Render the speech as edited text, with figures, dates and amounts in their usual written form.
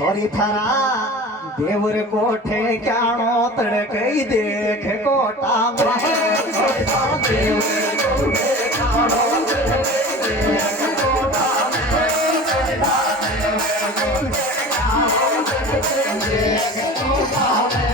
छोरी थारा देवर कोठे क्याणो तड़कई देख कोटा में देवर कोठे क्याणो तड़कई देख कोटा में देवर कोठे क्याणो तड़कई देख कोटा में